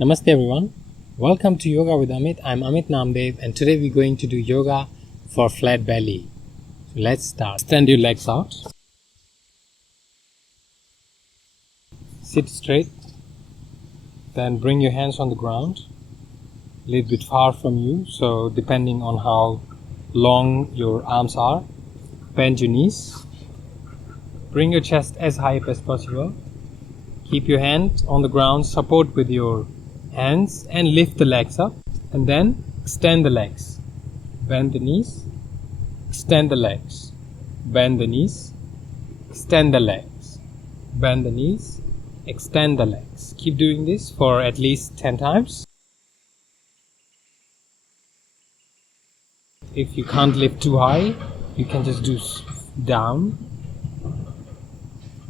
Namaste everyone. Welcome to Yoga with Amit. I'm Amit Namdev and today we're going to do yoga for flat belly. So let's start. Extend your legs out. Sit straight. Then bring your hands on the ground. A little bit far from you. So depending on how long your arms are, bend your knees. Bring your chest as high up as possible. Keep your hand on the ground, support with your hands and lift the legs up, and then extend the legs. Bend the knees, extend the legs, bend the knees, extend the legs, bend the knees, extend the legs. Keep doing this for at least 10 times. If you can't lift too high, you can just do down,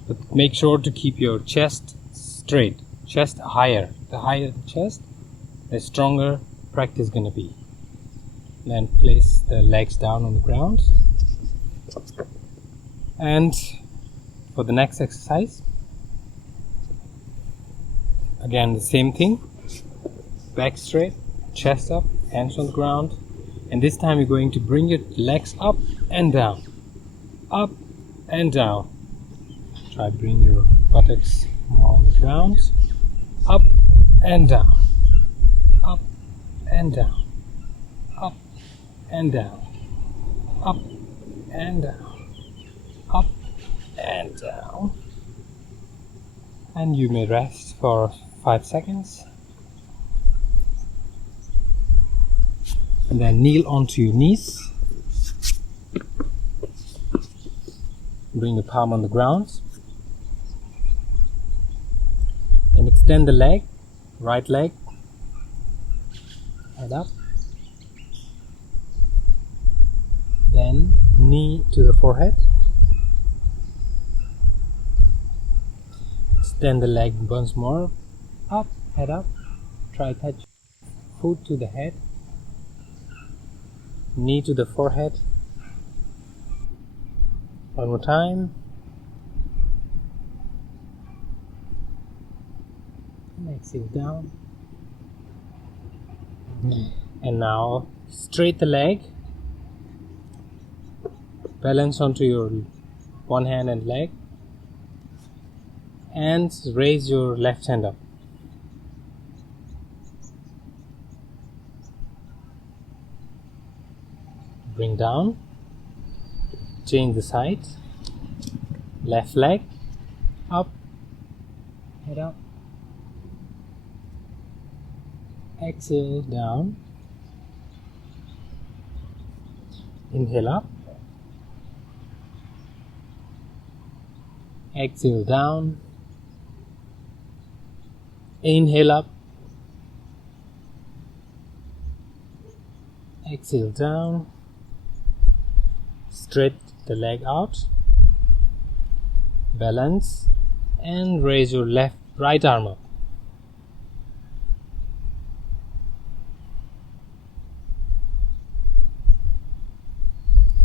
but make sure to keep your chest straight, chest higher. The higher the chest, the stronger practice is going to be. Then place the legs down on the ground. And for the next exercise, again the same thing. Back straight, chest up, hands on the ground. And this time you're going to bring your legs up and down. Up and down. Try to bring your buttocks more on the ground. Up and down, up and down, up and down, up and down, up and down. And you may rest for 5 seconds. And then kneel onto your knees. Bring the palm on the ground. And extend the leg. Right leg, head up, then knee to the forehead, extend the leg once more, up, head up, try touch foot to the head, knee to the forehead, one more time. Exhale down. And now straight the leg, balance onto your one hand and leg, and raise your left hand up. Bring down, change the side, left leg up, head up. Exhale down, inhale up, exhale down, inhale up, exhale down, straight the leg out, balance and raise your right arm up.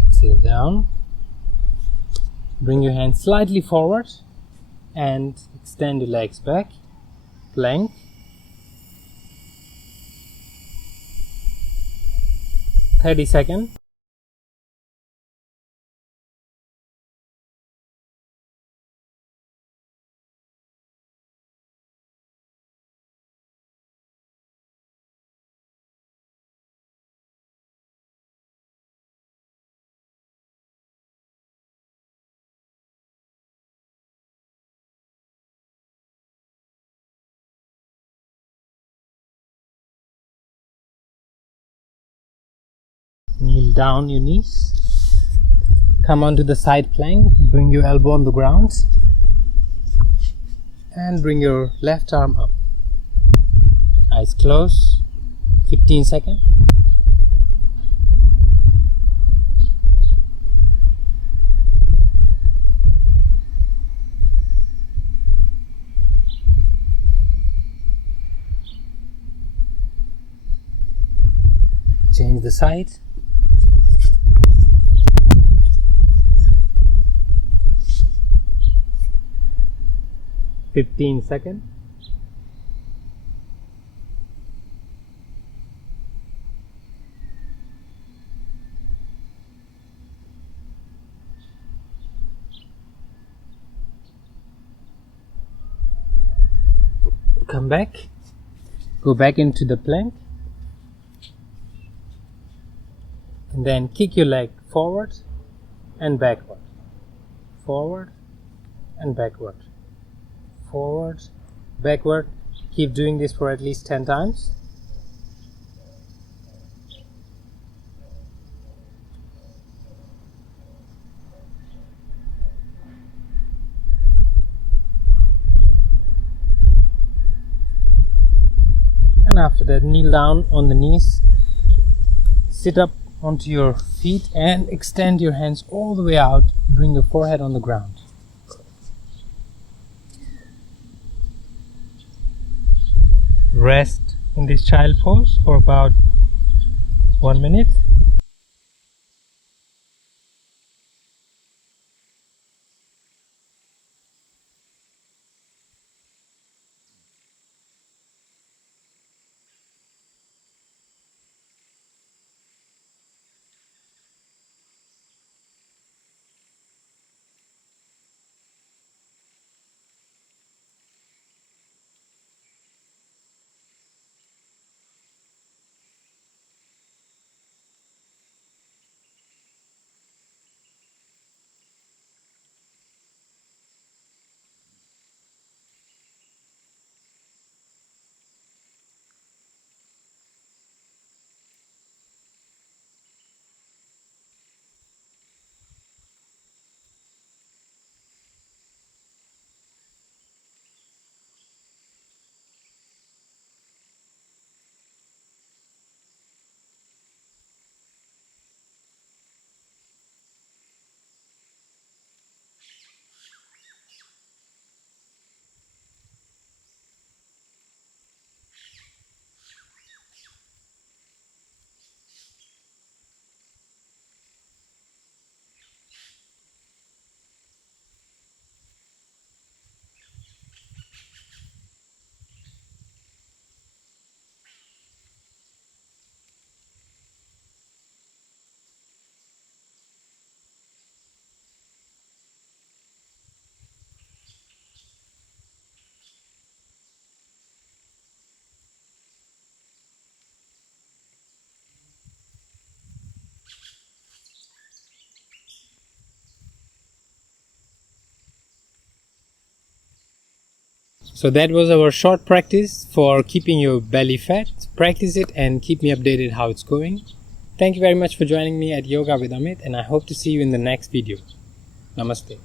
Exhale down, bring your hands slightly forward and extend your legs back, plank, .30 seconds. Kneel down your knees, come onto the side plank, bring your elbow on the ground and bring your left arm up. Eyes closed, 15 seconds. Change the side. 15 seconds. come back, go back into the plank, and then kick your leg forward and backward, forward and backward, forward, backward. Keep doing this for at least 10 times. And after that, kneel down on the knees, sit up onto your feet and extend your hands all the way out. Bring your forehead on the ground. Rest in this child pose for about 1 minute. So that was our short practice for keeping your belly fat. Practice it and keep me updated how it's going. Thank you very much for joining me at Yoga with Amit, and I hope to see you in the next video. Namaste.